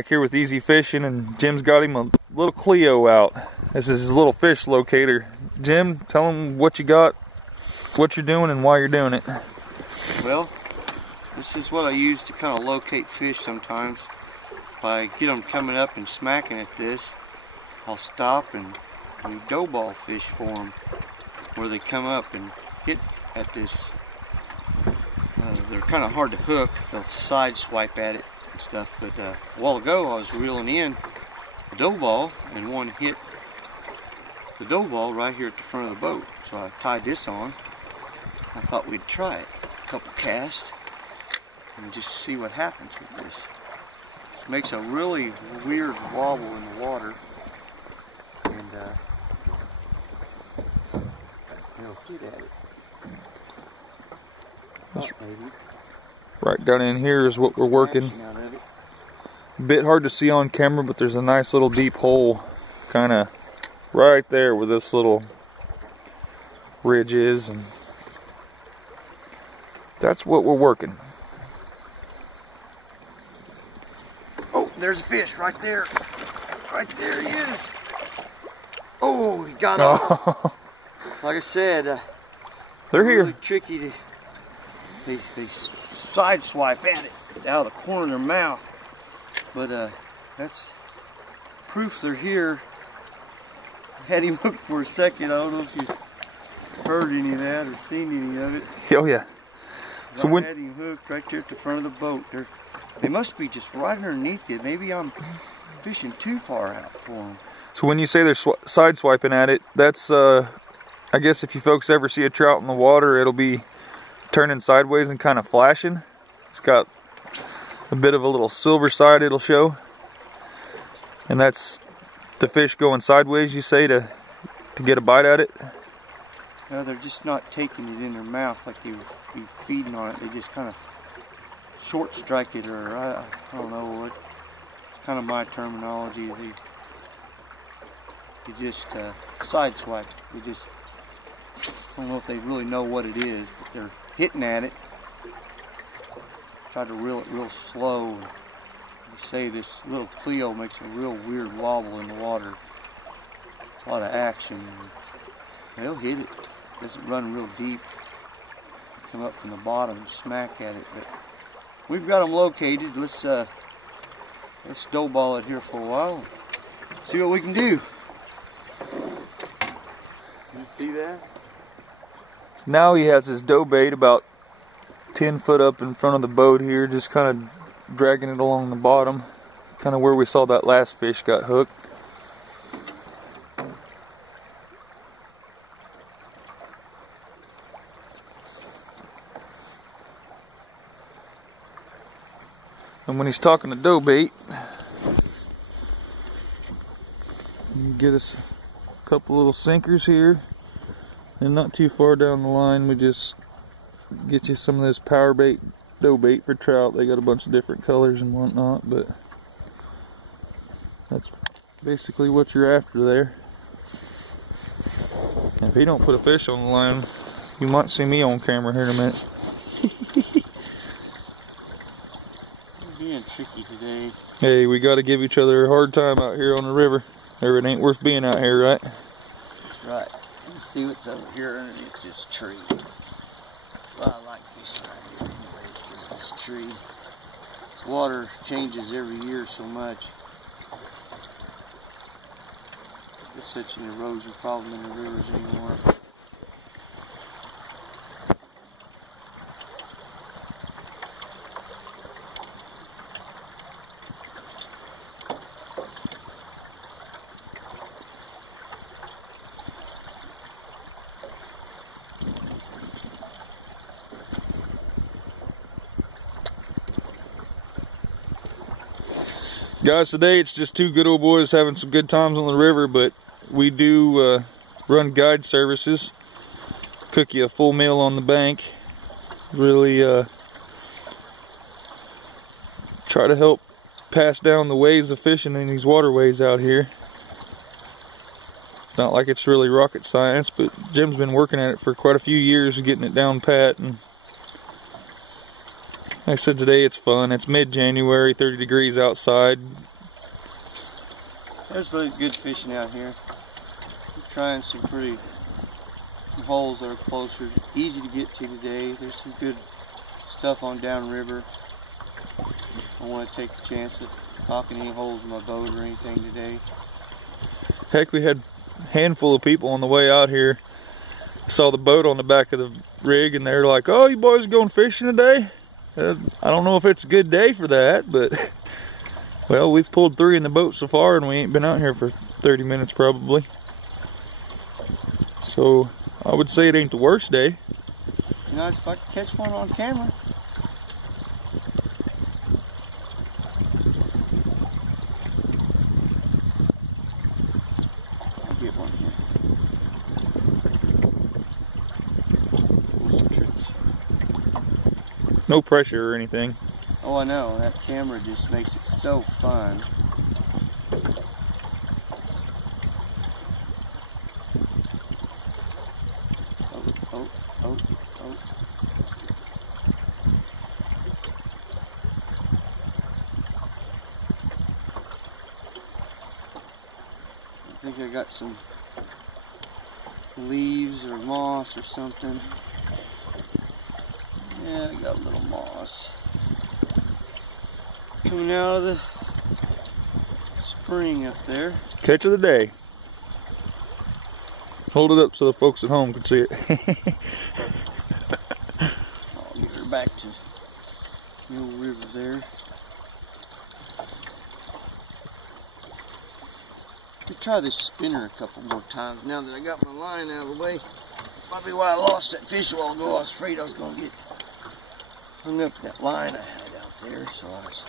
Back here with Easy Fishing, and Jim's got him a little Clio out. This is his little fish locator. Jim, tell him what you got, what you're doing, and why you're doing it. Well, this is what I use to kind of locate fish sometimes. If I get them coming up and smacking at this, I'll stop and do dough ball fish for them, where they come up and hit at this. They're kind of hard to hook. They'll side swipe at it and stuff. But a while ago I was reeling in a dough ball, and one hit the dough ball right here at the front of the boat. So I tied this on. I thought we'd try it. A couple casts and just see what happens with this. It makes a really weird wobble in the water, and they'll hit at it. Maybe. Right down in here is what we're working. A bit hard to see on camera, but there's a nice little deep hole kind of right there where this little ridge is, and that's what we're working. Oh, there's a fish right there. Right there he is. Oh, he got off. Like I said, they're really here. Tricky to they side swipe at it out of the corner of their mouth. But that's proof they're here. I had him hooked for a second. I don't know if you heard any of that or seen any of it. Oh yeah. So when I had him hooked right there at the front of the boat. They must be just right underneath it. Maybe I'm fishing too far out for them. So when you say they're side swiping at it, that's I guess if you folks ever see a trout in the water, it'll be turning sideways and kind of flashing. It's got a bit of a little silver side it'll show, and that's the fish going sideways, you say, to get a bite at it. No, they're just not taking it in their mouth like they would be feeding on it. They just kind of short strike it, or I don't know what. It's kind of my terminology. They just side swipe. They just, I don't know if they really know what it is, but they're hitting at it. Try to reel it real slow. You say this little Clio makes a real weird wobble in the water. A lot of action. They'll hit it. It doesn't run real deep. Come up from the bottom and smack at it. But we've got them located. Let's dough ball it here for a while. See what we can do. You see that? Now he has his dough bait about 10 foot up in front of the boat here, just kind of dragging it along the bottom, kind of where we saw that last fish got hooked. And when he's talking to dough bait, you get us a couple little sinkers here, and not too far down the line we just get you some of this power bait, dough bait for trout. They got a bunch of different colors and whatnot, but that's basically what you're after there. And if he don't put a fish on the line, you might see me on camera here in a minute. Being tricky today. Hey, we got to give each other a hard time out here on the river, or it ain't worth being out here, right? Right. Let's see what's over here underneath this tree. Well, I like fishing right here anyways, because this tree, this water changes every year so much. There's such an erosion problem in the rivers anymore. Guys, today it's just two good old boys having some good times on the river, but we do run guide services, cook you a full meal on the bank, really try to help pass down the ways of fishing in these waterways out here. It's not like it's really rocket science, but Jim's been working at it for quite a few years, getting it down pat, and Like I said, today it's fun. It's mid-January, 30 degrees outside. There's really good fishing out here. We're trying some holes that are closer, easy to get to today. There's some good stuff on downriver. I want to take the chance of knocking any holes in my boat or anything today. Heck, we had a handful of people on the way out here. Saw the boat on the back of the rig and they're like, "Oh, you boys going fishing today?" I don't know if it's a good day for that, but well, we've pulled 3 in the boat so far and we ain't been out here for 30 minutes probably. So I would say it ain't the worst day. You know, if I could catch one on camera. I'll get one here. Pull some tricks. No pressure or anything. Oh, I know. That camera just makes it so fun. Oh. I think I got some leaves or moss or something. Yeah, I got a little moss coming out of the spring up there. Catch of the day. Hold it up so the folks at home can see it. I'll get her back to the old river there. I'll try this spinner a couple more times now that I got my line out of the way. Might be why I lost that fish a while ago. I was afraid I was going to get hung up that line I had out there, so I was